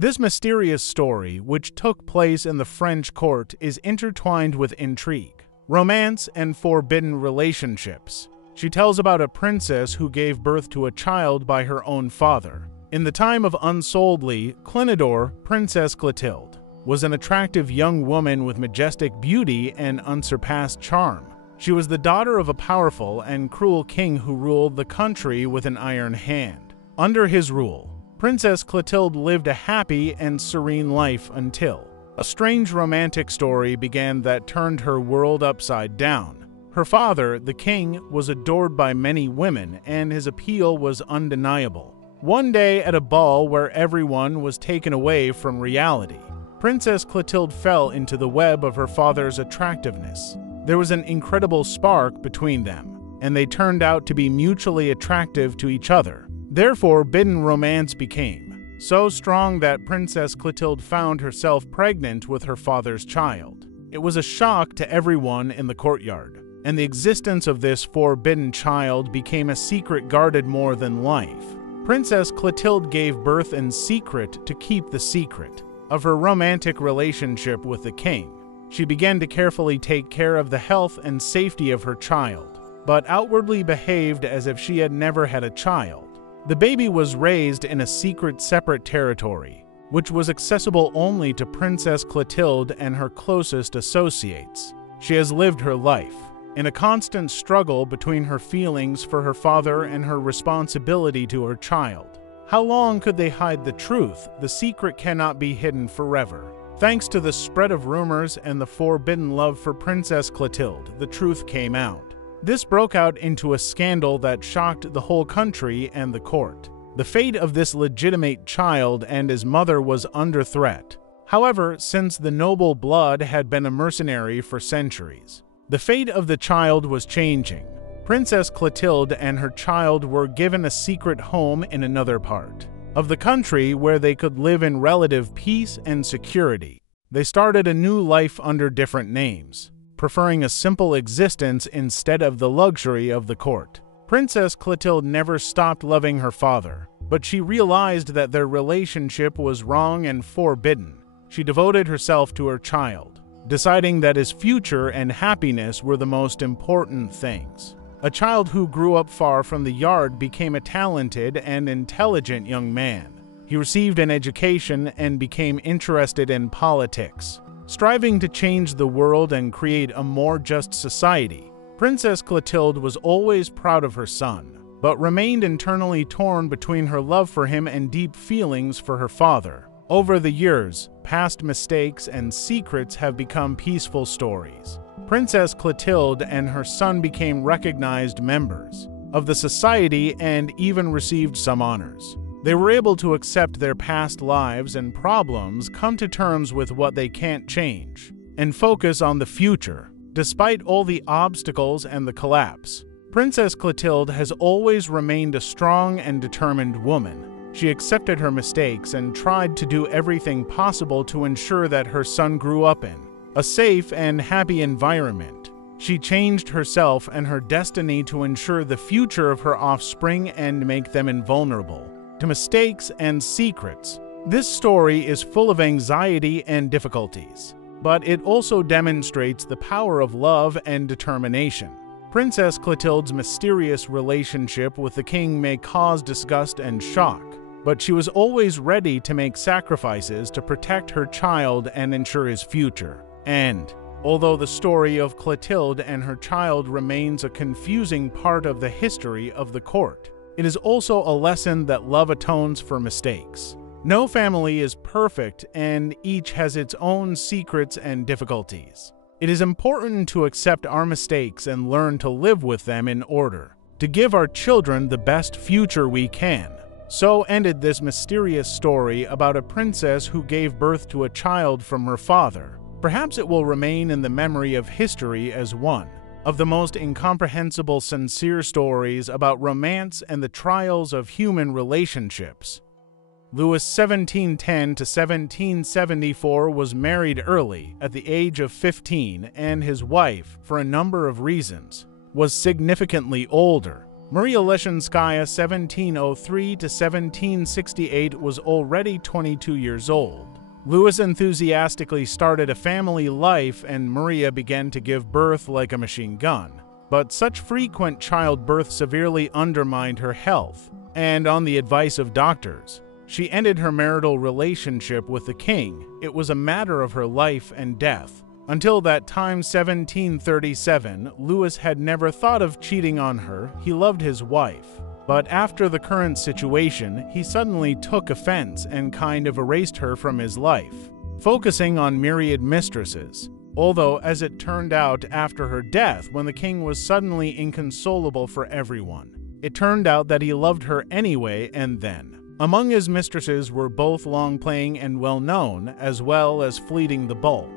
This mysterious story, which took place in the French court, is intertwined with intrigue, romance, and forbidden relationships. She tells about a princess who gave birth to a child by her own father. In the time of Ansold Lee, Clinidor, Princess Clotilde, was an attractive young woman with majestic beauty and unsurpassed charm. She was the daughter of a powerful and cruel king who ruled the country with an iron hand. Under his rule, Princess Clotilde lived a happy and serene life until a strange romantic story began that turned her world upside down. Her father, the king, was adored by many women, and his appeal was undeniable. One day at a ball where everyone was taken away from reality, Princess Clotilde fell into the web of her father's attractiveness. There was an incredible spark between them, and they turned out to be mutually attractive to each other. Their forbidden romance became so strong that Princess Clotilde found herself pregnant with her father's child. It was a shock to everyone in the courtyard, and the existence of this forbidden child became a secret guarded more than life. Princess Clotilde gave birth in secret to keep the secret of her romantic relationship with the king. She began to carefully take care of the health and safety of her child, but outwardly behaved as if she had never had a child. The baby was raised in a secret separate territory, which was accessible only to Princess Clotilde and her closest associates. She has lived her life in a constant struggle between her feelings for her father and her responsibility to her child. How long could they hide the truth? The secret cannot be hidden forever. Thanks to the spread of rumors and the forbidden love for Princess Clotilde, the truth came out. This broke out into a scandal that shocked the whole country and the court. The fate of this legitimate child and his mother was under threat. However, since the noble blood had been a mercenary for centuries, the fate of the child was changing. Princess Clotilde and her child were given a secret home in another part of the country where they could live in relative peace and security. They started a new life under different names, preferring a simple existence instead of the luxury of the court. Princess Clotilde never stopped loving her father, but she realized that their relationship was wrong and forbidden. She devoted herself to her child, deciding that his future and happiness were the most important things. A child who grew up far from the yard became a talented and intelligent young man. He received an education and became interested in politics, striving to change the world and create a more just society. Princess Clotilde was always proud of her son, but remained internally torn between her love for him and deep feelings for her father. Over the years, past mistakes and secrets have become peaceful stories. Princess Clotilde and her son became recognized members of the society and even received some honors. They were able to accept their past lives and problems, come to terms with what they can't change, and focus on the future. Despite all the obstacles and the collapse, Princess Clotilde has always remained a strong and determined woman. She accepted her mistakes and tried to do everything possible to ensure that her son grew up in a safe and happy environment. She changed herself and her destiny to ensure the future of her offspring and make them invulnerable to mistakes and secrets. This story is full of anxiety and difficulties, but it also demonstrates the power of love and determination. Princess Clotilde's mysterious relationship with the king may cause disgust and shock, but she was always ready to make sacrifices to protect her child and ensure his future. And although the story of Clotilde and her child remains a confusing part of the history of the court, it is also a lesson that love atones for mistakes. No family is perfect, and each has its own secrets and difficulties. It is important to accept our mistakes and learn to live with them in order to give our children the best future we can. So ended this mysterious story about a princess who gave birth to a child from her father. Perhaps it will remain in the memory of history as one of the most incomprehensible, sincere stories about romance and the trials of human relationships. Louis, 1710 to 1774, was married early, at the age of 15, and his wife, for a number of reasons, was significantly older. Maria Leshenskaya, 1703 to 1768, was already 22 years old. Louis enthusiastically started a family life, and Maria began to give birth like a machine gun. But such frequent childbirth severely undermined her health, and on the advice of doctors, she ended her marital relationship with the king. It was a matter of her life and death. Until that time, 1737, Louis had never thought of cheating on her. He loved his wife. But after the current situation, he suddenly took offense and kind of erased her from his life, focusing on myriad mistresses. Although, as it turned out after her death, when the king was suddenly inconsolable for everyone, it turned out that he loved her anyway. And then, among his mistresses were both long-playing and well-known, as well as fleeting the bulk.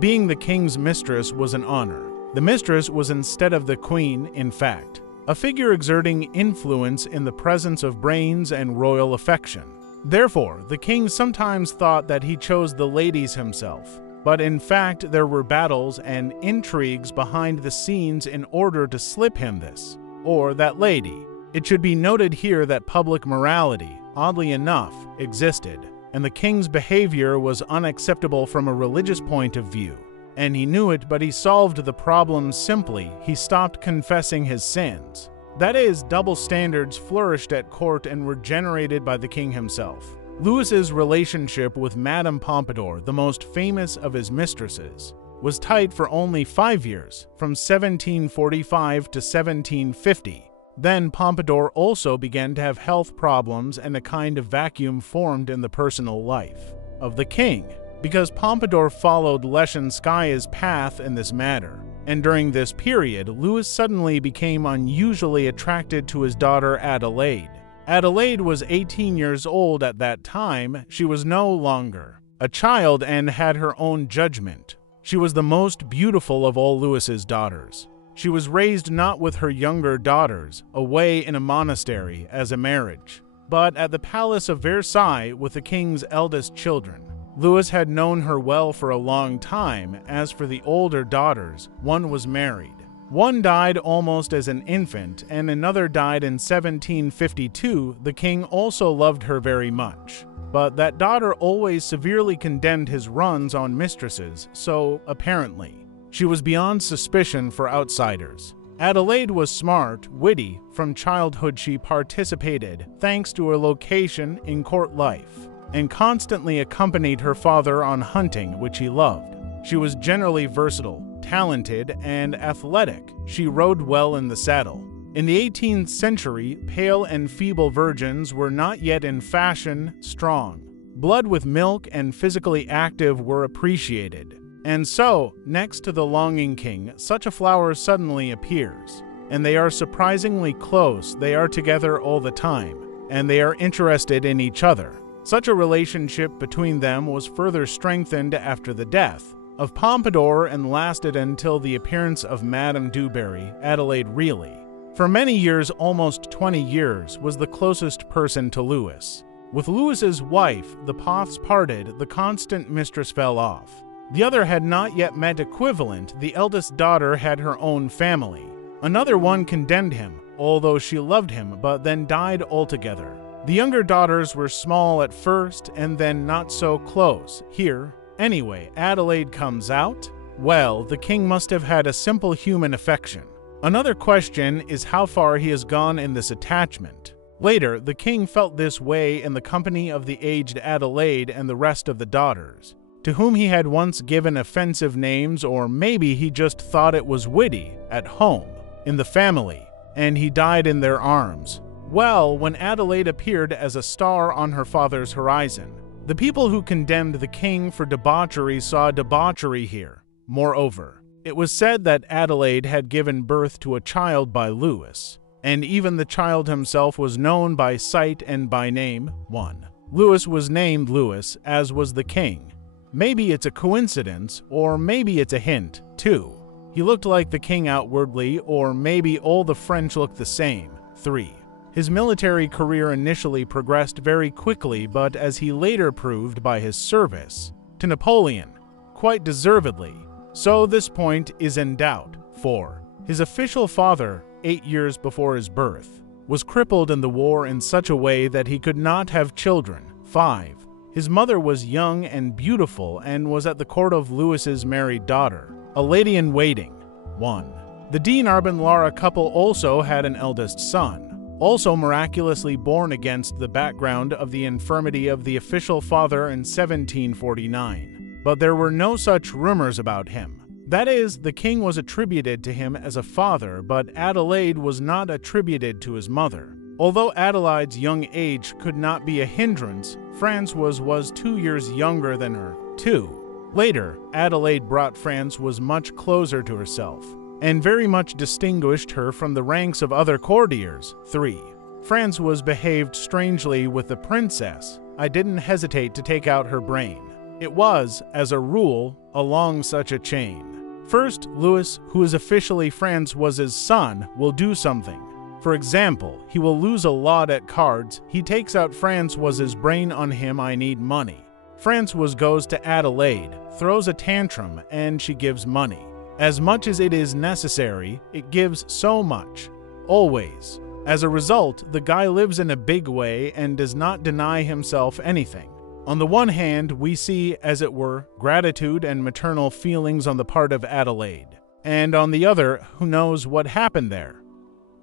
Being the king's mistress was an honor. The mistress was, instead of the queen, in fact, a figure exerting influence in the presence of brains and royal affection. Therefore, the king sometimes thought that he chose the ladies himself, but in fact there were battles and intrigues behind the scenes in order to slip him this or that lady. It should be noted here that public morality, oddly enough, existed, and the king's behavior was unacceptable from a religious point of view. And he knew it, but he solved the problem simply. He stopped confessing his sins. That is, double standards flourished at court and were generated by the king himself. Louis's relationship with Madame Pompadour, the most famous of his mistresses, was tight for only 5 years, from 1745 to 1750. Then Pompadour also began to have health problems, and a kind of vacuum formed in the personal life of the king, because Pompadour followed Leshenskaya's path in this matter. And during this period, Louis suddenly became unusually attracted to his daughter Adelaide. Adelaide was 18 years old at that time. She was no longer a child and had her own judgment. She was the most beautiful of all Louis's daughters. She was raised not with her younger daughters, away in a monastery as a marriage, but at the palace of Versailles with the king's eldest children. Louis had known her well for a long time. As for the older daughters, one was married. One died almost as an infant, and another died in 1752. The king also loved her very much, but that daughter always severely condemned his runs on mistresses, so apparently she was beyond suspicion for outsiders. Adelaide was smart, witty. From childhood she participated, thanks to her location, in court life, and constantly accompanied her father on hunting, which he loved. She was generally versatile, talented, and athletic. She rode well in the saddle. In the 18th century, pale and feeble virgins were not yet in fashion. Strong, blood with milk, and physically active were appreciated. And so, next to the longing king, such a flower suddenly appears, and they are surprisingly close. They are together all the time, and they are interested in each other. Such a relationship between them was further strengthened after the death of Pompadour and lasted until the appearance of Madame du Barry. Adelaide really, for many years, almost 20 years, was the closest person to Louis. With Louis's wife, the paths parted. The constant mistress fell off. The other had not yet met equivalent. The eldest daughter had her own family. Another one condemned him, although she loved him, but then died altogether. The younger daughters were small at first, and then not so close. Here, anyway, Adelaide comes out. Well, the king must have had a simple human affection. Another question is how far he has gone in this attachment. Later, the king felt this way in the company of the aged Adelaide and the rest of the daughters, to whom he had once given offensive names, or maybe he just thought it was witty, at home, in the family, and he died in their arms. Well, when Adelaide appeared as a star on her father's horizon, the people who condemned the king for debauchery saw debauchery here. Moreover, it was said that Adelaide had given birth to a child by Louis, and even the child himself was known by sight and by name. 1. Louis was named Louis, as was the king. Maybe it's a coincidence, or maybe it's a hint. 2. He looked like the king outwardly, or maybe all the French looked the same. 3. His military career initially progressed very quickly, but as he later proved by his service to Napoleon, quite deservedly. So this point is in doubt. 4. His official father, 8 years before his birth, was crippled in the war in such a way that he could not have children. 5. His mother was young and beautiful and was at the court of Louis's married daughter, a lady-in-waiting. 1. The Dean Arben-Lara couple also had an eldest son, also miraculously born against the background of the infirmity of the official father in 1749. But there were no such rumors about him. That is, the king was attributed to him as a father, but Adelaide was not attributed to his mother. Although Adelaide's young age could not be a hindrance, Francois was 2 years younger than her. 2. Later, Adelaide brought Francois much closer to herself, and very much distinguished her from the ranks of other courtiers. 3. Francois behaved strangely with the princess. I didn't hesitate to take out her brain. It was, as a rule, along such a chain. First, Louis, who is officially Francois's son, will do something. For example, he will lose a lot at cards. He takes out Francois's brain on him. I need money. Francois goes to Adelaide, throws a tantrum, and she gives money. As much as it is necessary, it gives so much. Always. As a result, the guy lives in a big way and does not deny himself anything. On the one hand, we see, as it were, gratitude and maternal feelings on the part of Adelaide. And on the other, who knows what happened there?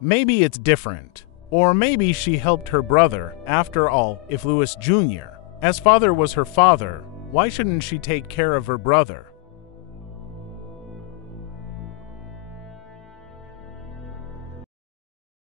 Maybe it's different. Or maybe she helped her brother. After all, if Louis Jr., as father was her father, why shouldn't she take care of her brother?